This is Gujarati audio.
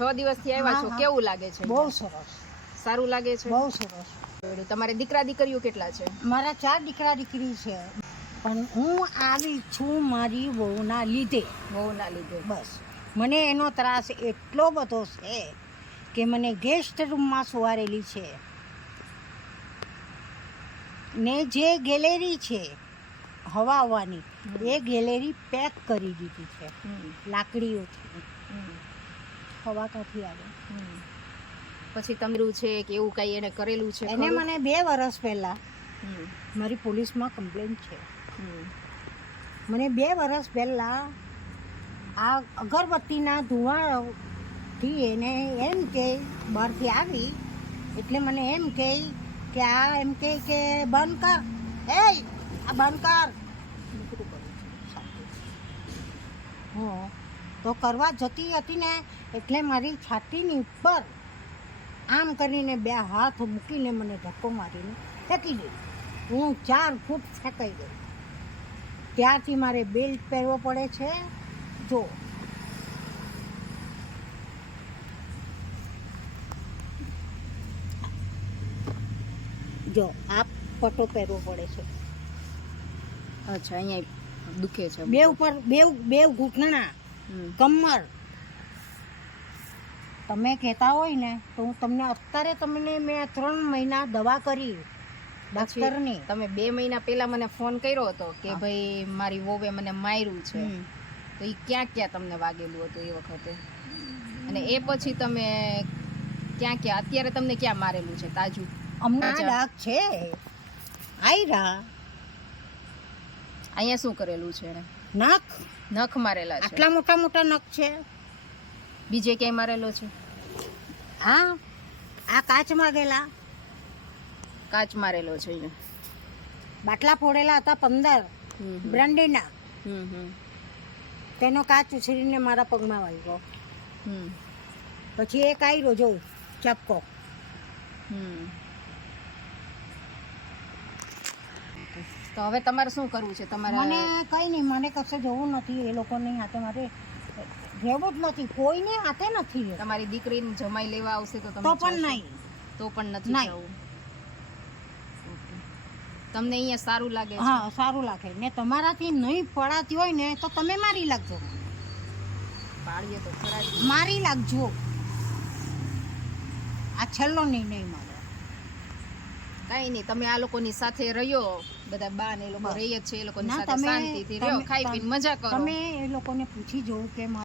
છ દિવસથી આવ્યા છો. કેવું લાગે છે? બહુ સરસ. સારું લાગે છે? બહુ સરસ. તમારે દીકરા દીકરીઓ કેટલા છે? મારા ચાર દીકરા દીકરી છે. પણ હું આવી છું મારી વહુના લીધે. વહુના લીધે. બસ. મને એનો ત્રાસ એટલો બધો છે કે મને ગેસ્ટ રૂમમાં સુવારેલી છે. ને જે ગેલેરી છે હવા આવવાની એ ગેલેરી પેક કરી દીધી છે. લાકડીઓથી. હમ, હવા આવે. પછી તમારું છે કે એવું કંઈ એને કરેલું છે એને મને બે વર્ષ પહેલાં મારી પોલીસમાં કમ્પ્લેન છે. મને બે વર્ષ પહેલાં આ અગરબત્તીના ધુવાથી એને એમ કે બહારથી આવી એટલે મને એમ કહે કે આ એમ કહે કે બંધ કર. એ આ બંધ કર. હું તો કરવા જતી હતી ને એટલે મારી છાતીની ઉપર આમ કરીને બે હાથ મૂકીને મને ધક્કો મારીને ફેંકી ગઈ હું ચાર ફૂટ ફેંકાઈ ગઈ. ત્યારથી મારે બેલ્ટ પહેરવો પડે છે. જો. જો આ પટ્ટો પહેરવો પડે છે. અચ્છા અહીંયા દુખે છે. બે ઉપર બે બે ઘૂંટણા કમર તમે કહેતા હોય ને તો હું તમને અત્યારે તમને મેં ત્રણ મહિના દવા કરી ડોક્ટરની. તમે બે મહિના પહેલા મને ફોન કર્યો હતો કે ભાઈ મારી વોવે મને માર્યું છે. તો એ ક્યાં ક્યાં તમને વાગેલું હતું એ વખતે? અને એ પછી તમે ક્યાં ક્યાં અત્યારે તમને ક્યાં મારેલું છે? તાજું? હમણાં. ડાક છે. આયરા. અહીંયા શું કરેલું છે નખ. નખ મારેલા છે. આટલા મોટા મોટા નખ છે. બીજે ક્યાંય મારેલો છે? હા આ કાચમાં ગયેલા. કાચ મારેલો છે બાટલા ફોડેલા હતા પંદર. બ્રાન્ડીના. તેનો કાચ ઉછરીને મારા પગમાં વાગ્યો. હમ, પછી એક આવ્યો જો ચપકો. હમ. તો હવે તમારે શું કરવું છે? તમારે મને કઈ નહીં મને કશે જવું નથી. એ લોકોની હાથે મારે રહેવું જ નથી કોઈને હાથે નથી તમારી દીકરીને જમાઈ લેવા આવશે તો તો પણ નહીં. તો પણ નથી નહીં. જવું. તમને અહીંયા સારું લાગે હા સારું લાગે. ને તમારાથી નહીં પડાતી હોય ને તો તમે મારી લાગજો. પાડીએ તો ખરા મારી લાગજો. આ છેલ્લો નિર્ણય મારો. કઈ નહીં તમે આ લોકોની સાથે રહ્યો. બધા બા ને એ લોકો રહીએ રહી જ છે એ લોકોની સાથે શાંતિથી રહ્યો. ખાઈ પીને મજા કરો. તમે એ લોકોને પૂછી જોવું કે